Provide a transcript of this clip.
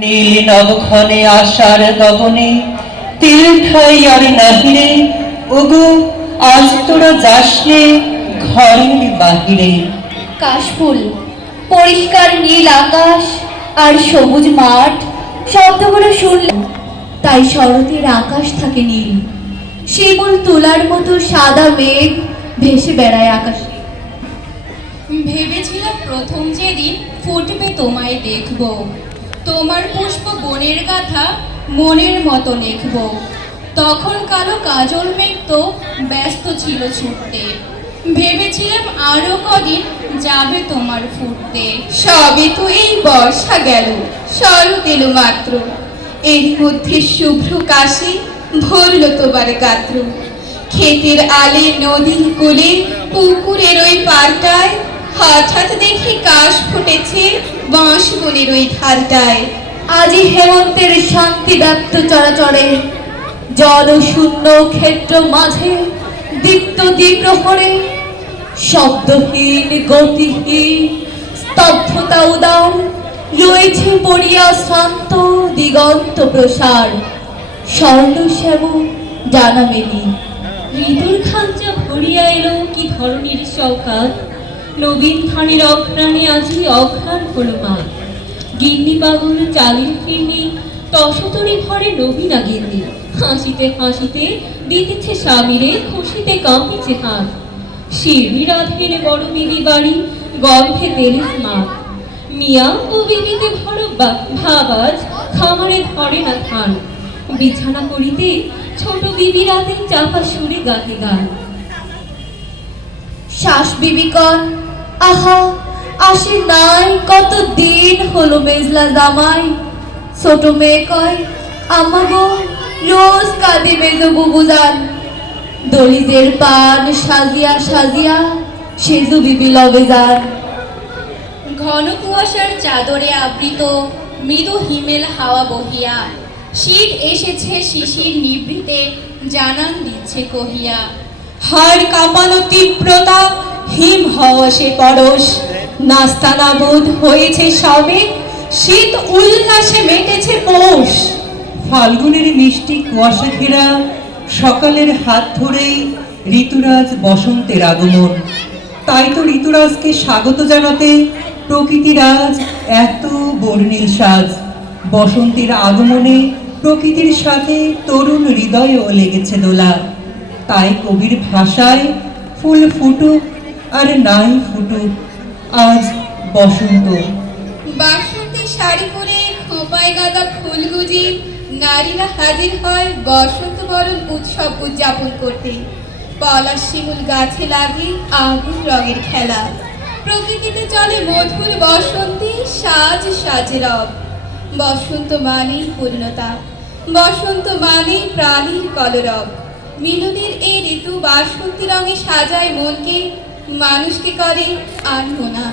নীল নবক্ষণে আশার গগনে তিল আর নাহিরে, ওগো, আজ তোরা যাসনে ঘরের বাহিরে। কাশফুল, পরিষ্কার নীল আকাশ আর সবুজ মাঠ, শব্দগুলো শুনলাম, তাই শরতের আকাশ থাকে নীল। শিমুল তুলার মতো সাদা মেঘ ভেসে বেড়ায় আকাশে। ভেবেছিলাম প্রথম যেদিন ফুটবে তোমায় দেখব। তোমার পুষ্প বনের গাথা মনের মতো লিখব তখন কালো কাজল মেঘ তো ব্যস্ত ছিল ছুটতে। ভেবেছিলাম আরও কদিন যাবে তোমার ফুটতে সবে তো এই বর্ষা গেল শরৎ এলো মাত্র। এর মধ্যে শুভ্র কাশি ভরল তোমার গাত্র। ক্ষেতের আলে, নদীর কোলে, পুকুরের ওই পাড়টায় হঠাৎ দেখি কাশ ফুটেছে বাঁশ ওই ধারটায়। আজি হেমন্তের শান্তি ব্যক্ত চরাচরে জল শূন্য ক্ষেত্র মাঝে, দীপ্ত দ্বিপ্রহরে, শব্দহীন, গতিহীন, স্তব্ধতা উদার, রয়েছে পড়িয়া শান্ত, দিগন্ত প্রসার। স্বর্ণ শ্যাম, জানা মেলি। ঋতুর খাঞ্চা ভরিয়া এলো কি ধরনের সকাল নবীন খানের অঘ্রাণে আজি অঘ্রাণ হলো মা। গিন্নি পাগল চালির ফিরনি তসতরি ঘরে নবীনা গিন্নি। হাসিতে হাসিতে দিতেছে স্বামীরে, খুশিতে কাঁপিছে হাত। শিরনি রাধের বড় দিদি বাড়ি, গন্ধে তেলে মা। মিয়া ও বিবিতে ভর ভাবাজ, খামারে ধরে না ধান। বিছানা করিতে ছোট বিবি রাতে চাপা সুরে গাহে গান। শ্বাস বিবিকন আহা আসে নাই কত দিন হলো মেজলা জামাই। ছোট মেয়ে কয় আমা গো, রোজ কাঁদে মেজ বুবু যান দলিজের পান সাজিয়া সাজিয়া সেজু বিবি লবে যান ঘন কুয়াশার চাদরে আবৃত মৃদু হিমেল হাওয়া বহিয়া, শীত এসেছে শিশির নিভৃতে জানান দিচ্ছে কহিয়া। হাড় কাঁপানো তীব্রতা, হিম হওয়াসে পরশ। নাস্তানাবোধ হয়েছে সবে, শীত উল্লাসে মেটেছে পৌষ। ফাল্গুনের মিষ্টি কুয়াশা ঘেরা সকালের হাত ধরেই ঋতুরাজ বসন্তের আগমন। তাই তো ঋতুরাজকে স্বাগত জানাতে প্রকৃতিরাজ এত বর্ণিল সাজ। বসন্তের আগমনে প্রকৃতির সাথে তরুণ হৃদয়ও লেগেছে দোলা। তাই কবির ভাষায় ফুল ফুটুক আর নাই ফুটুক, আজ বসন্ত। বাসন্তী শাড়ি পরে খোঁপায় গাদা ফুল গুজি, নারীরা হাজির হয় বসন্ত বরণ উৎসব উদযাপন করতে। পলাশ শিমুল গাছে লাগে আগুন রঙের খেলা। প্রকৃতিতে চলে মধুর বসন্তী সাজ সাজে রব। বসন্ত মানেই পূর্ণতা, বসন্ত মানেই প্রাণীর কলরব। মিলনের এই ঋতু বাসন্তী রঙে সাজায় মনকে। মানুষকে করে আনমনা